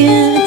again.